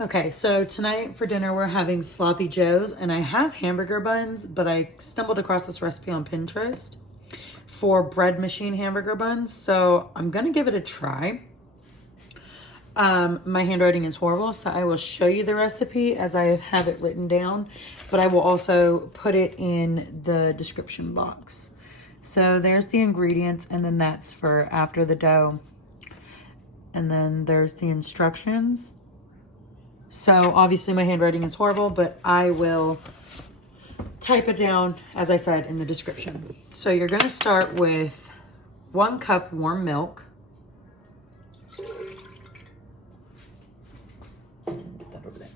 Okay, so tonight for dinner we're having sloppy joes, and I have hamburger buns, but I stumbled across this recipe on Pinterest for bread machine hamburger buns, so I'm gonna give it a try. My handwriting is horrible, so I will show you the recipe as I have it written down, but I will also put it in the description box. So there's the ingredients, and then that's for after the dough. And then there's the instructions. So obviously my handwriting is horrible, but I will type it down, as I said, in the description. So you're gonna start with 1 cup warm milk. Put that over there.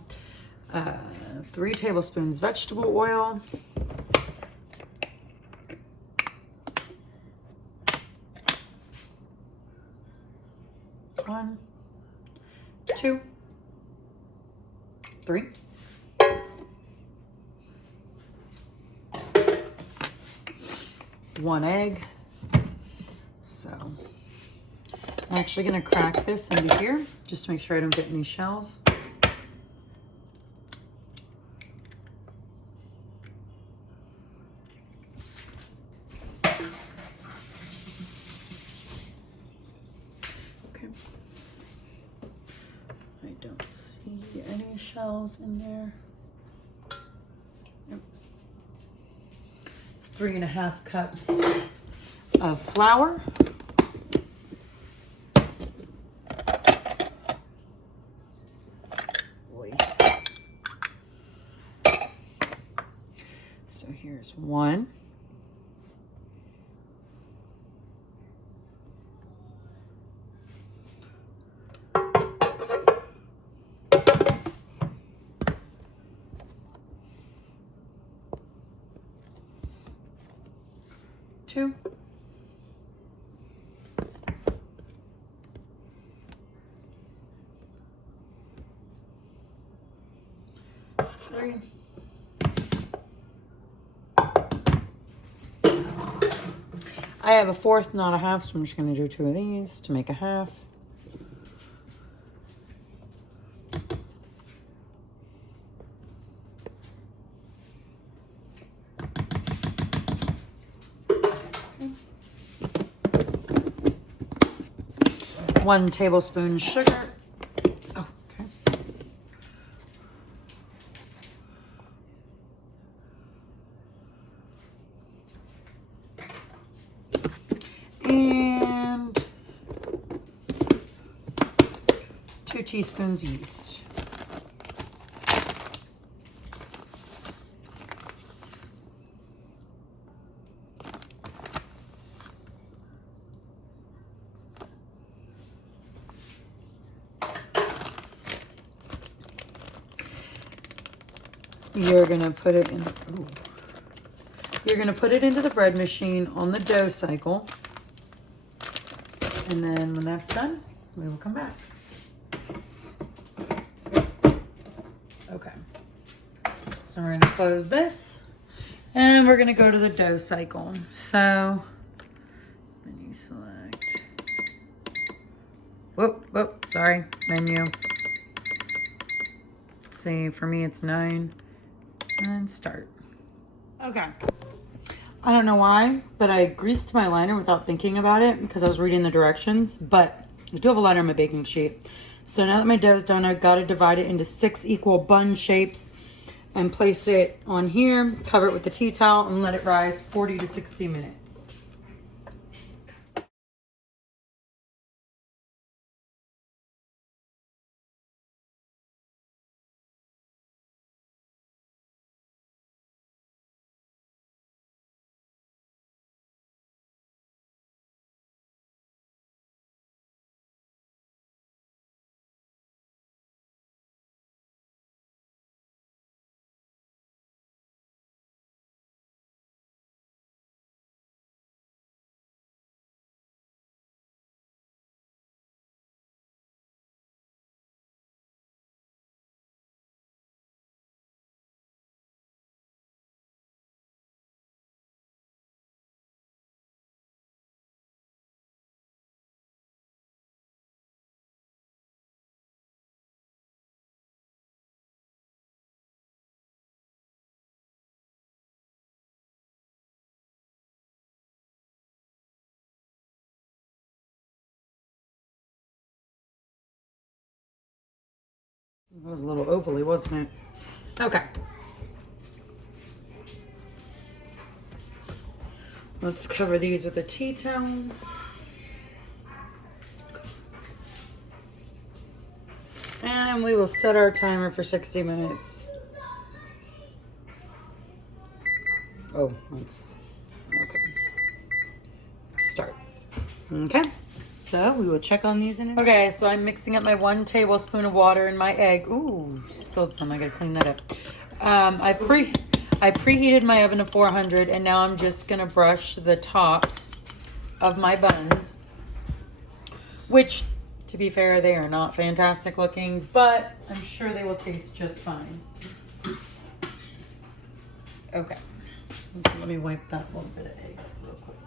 3 tablespoons vegetable oil. 1, 2, 3. One egg. So I'm actually going to crack this into here just to make sure I don't get any shells. Okay. I don't see any shells in there. 3.5 cups of flour. So here's 1. 2. 3. I have a 1/4, not a 1/2, so I'm just going to do 2 of these to make a 1/2. Okay. 1 tablespoon sugar. Oh, okay. And 2 teaspoons yeast. You're gonna put it in. Ooh. You're gonna put it into the bread machine on the dough cycle, and then when that's done, we will come back. Okay. So we're gonna close this, and we're gonna go to the dough cycle. So, menu select. Whoop, sorry, menu. Let's see, for me it's 9. And start. Okay. I don't know why, but I greased my liner without thinking about it because I was reading the directions, but I do have a liner on my baking sheet. So now that my dough is done, I've got to divide it into 6 equal bun shapes and place it on here, cover it with the tea towel, and let it rise 40 to 60 minutes. It was a little ovally, wasn't it? Okay. Let's cover these with a tea towel. And we will set our timer for 60 minutes. Oh, let's, okay. Start. Okay. So we will check on these in a minute. Okay, so I'm mixing up my 1 tablespoon of water and my egg. Ooh, spilled some. I gotta clean that up. I preheated my oven to 400, and now I'm just gonna brush the tops of my buns, which, to be fair, they are not fantastic looking, but I'm sure they will taste just fine. Okay, let me wipe that little bit of egg real quick.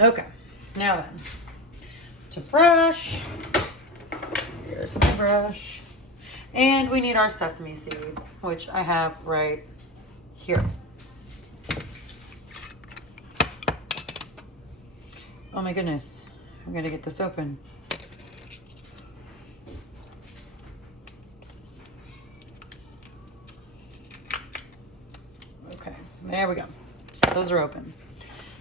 Okay, now then, to brush, here's my brush. And we need our sesame seeds, which I have right here. Oh my goodness, I'm gonna get this open. Okay, there we go. So those are open.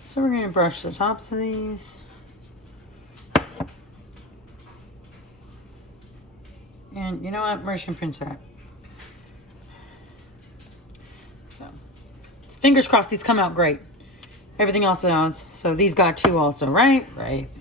So we're gonna brush the tops of these. And you know what? Where's your pinch at? So, fingers crossed these come out great. Everything else does. So these got 2 also, right? Right.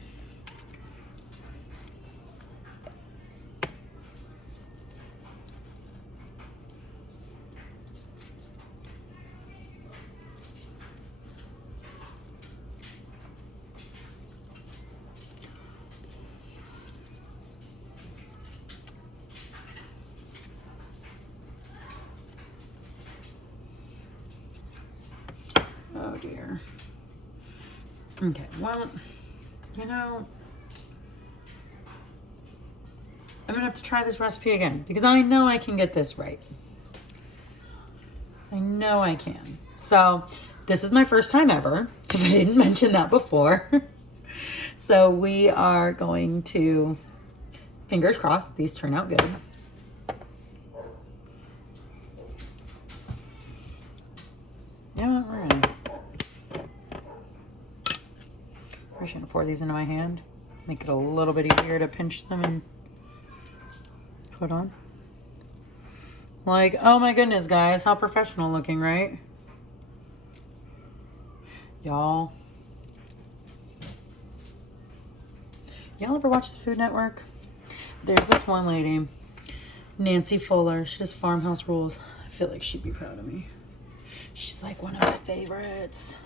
Oh dear. Okay, well, you know, I'm gonna have to try this recipe again because I know I can get this right. I know I can. So this is my first time ever, if I didn't mention that before. So we are going to, fingers crossed, these turn out good. Yeah, we're just gonna pour these into my hand. Make it a little bit easier to pinch them and put on. Like, oh my goodness, guys, how professional looking, right? Y'all ever watch the Food Network? There's this one lady, Nancy Fuller. She does Farmhouse Rules. I feel like she'd be proud of me. She's like one of my favorites.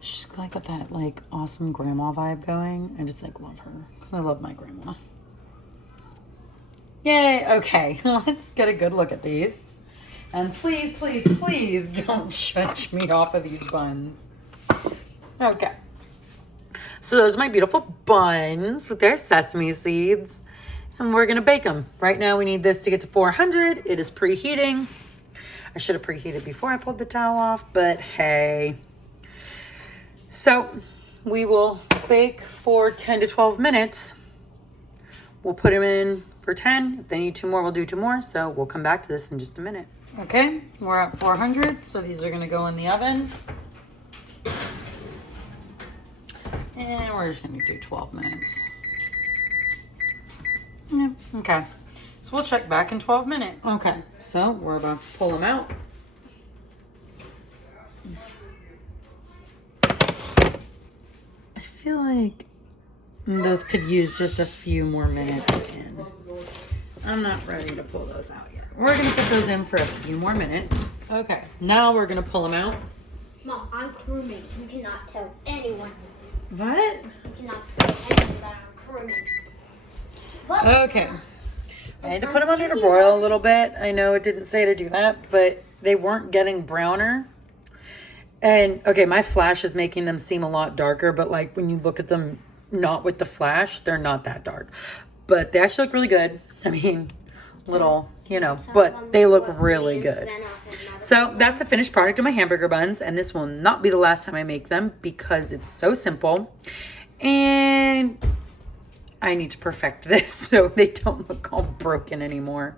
She's like got that like awesome grandma vibe going. I just like love her. I love my grandma. Yay, okay. Let's get a good look at these. And please, please, please don't judge me off of these buns. Okay. So those are my beautiful buns with their sesame seeds. And we're gonna bake them. Right now we need this to get to 400. It is preheating. I should have preheated before I pulled the towel off, but hey. So we will bake for 10 to 12 minutes. We'll put them in for 10. If they need 2 more, we'll do 2 more. So we'll come back to this in just a minute. Okay, we're at 400. So these are gonna go in the oven. And we're just gonna do 12 minutes. Yeah, okay. So we'll check back in 12 minutes. Okay, so we're about to pull them out. I feel like those could use just a few more minutes in. I'm not ready to pull those out yet. We're gonna put those in for a few more minutes. Okay, now we're gonna pull them out. Mom, I'm crewmate. You cannot tell anyone. What? You cannot tell anyone that I'm crewmate. Okay. I had to put them under to broil a little bit. I know it didn't say to do that, but they weren't getting browner. And okay, my flash is making them seem a lot darker, but like when you look at them not with the flash, they're not that dark. But they actually look really good. I mean, little, you know, but they look really good. So that's the finished product of my hamburger buns, and this will not be the last time I make them because it's so simple. And I need to perfect this so they don't look all broken anymore.